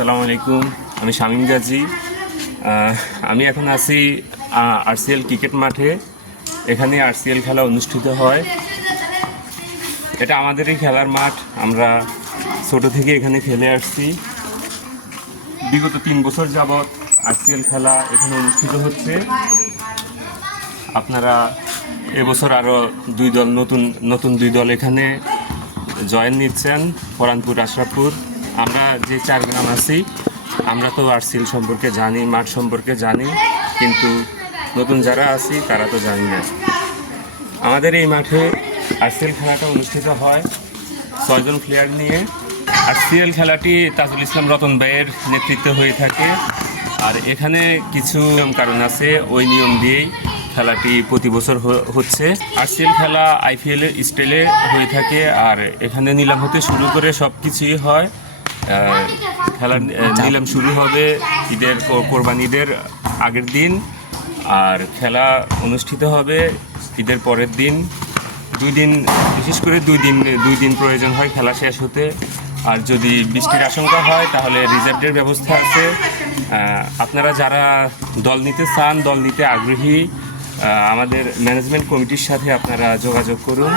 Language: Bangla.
আসসালামু আলাইকুম। আমি শামীম গাজী। আমি এখন আছি আরসিএল ক্রিকেট মাঠে। এখানে আরসিএল খেলা অনুষ্ঠিত হয়। এটা আমাদেরই খেলার মাঠ। আমরা ছোট থেকে এখানে খেলে আসছি। বিগত 3 বছর যাবৎ আরসিএল খেলা এখানে অনুষ্ঠিত হচ্ছে। আপনারা এবছর আরও নতুন দুই দল এখানে জয়েন নিচ্ছেন, পরানপুর, আশরাফপুর। আমরা যে 4 গ্রাম আছি, আমরা তো আরসিএল সম্পর্কে জানি, মাঠ সম্পর্কে জানি, কিন্তু নতুন যারা আছি তারা তো জানি না। আমাদের এই মাঠে আরসিএল খেলাটা অনুষ্ঠিত হয় 6 জন প্লেয়ার নিয়ে। আরসিএল খেলাটি তাজুল ইসলাম রতন ভাইয়ের নেতৃত্বে হয়ে থাকে। আর এখানে কিছু নিয়ম কারণ আছে, ওই নিয়ম দিয়েই খেলাটি প্রতি বছর হচ্ছে। আরসিএল খেলা আইপিএল এর স্টাইলে হয়ে থাকে। আর এখানে নিলাম হতে শুরু করে সব কিছুই হয়। খেলার নিলাম শুরু হবে কোরবানি ঈদের আগের দিন, আর খেলা অনুষ্ঠিত হবে ঈদের পরের দিন। 2 দিন, বিশেষ করে 2 দিন প্রয়োজন হয় খেলা শেষ হতে। আর যদি বৃষ্টির আশঙ্কা হয় তাহলে রিজার্ভের ব্যবস্থা আছে। আপনারা যারা দল নিতে চান, দল নিতে আগ্রহী, আমাদের ম্যানেজমেন্ট কমিটির সাথে আপনারা যোগাযোগ করুন।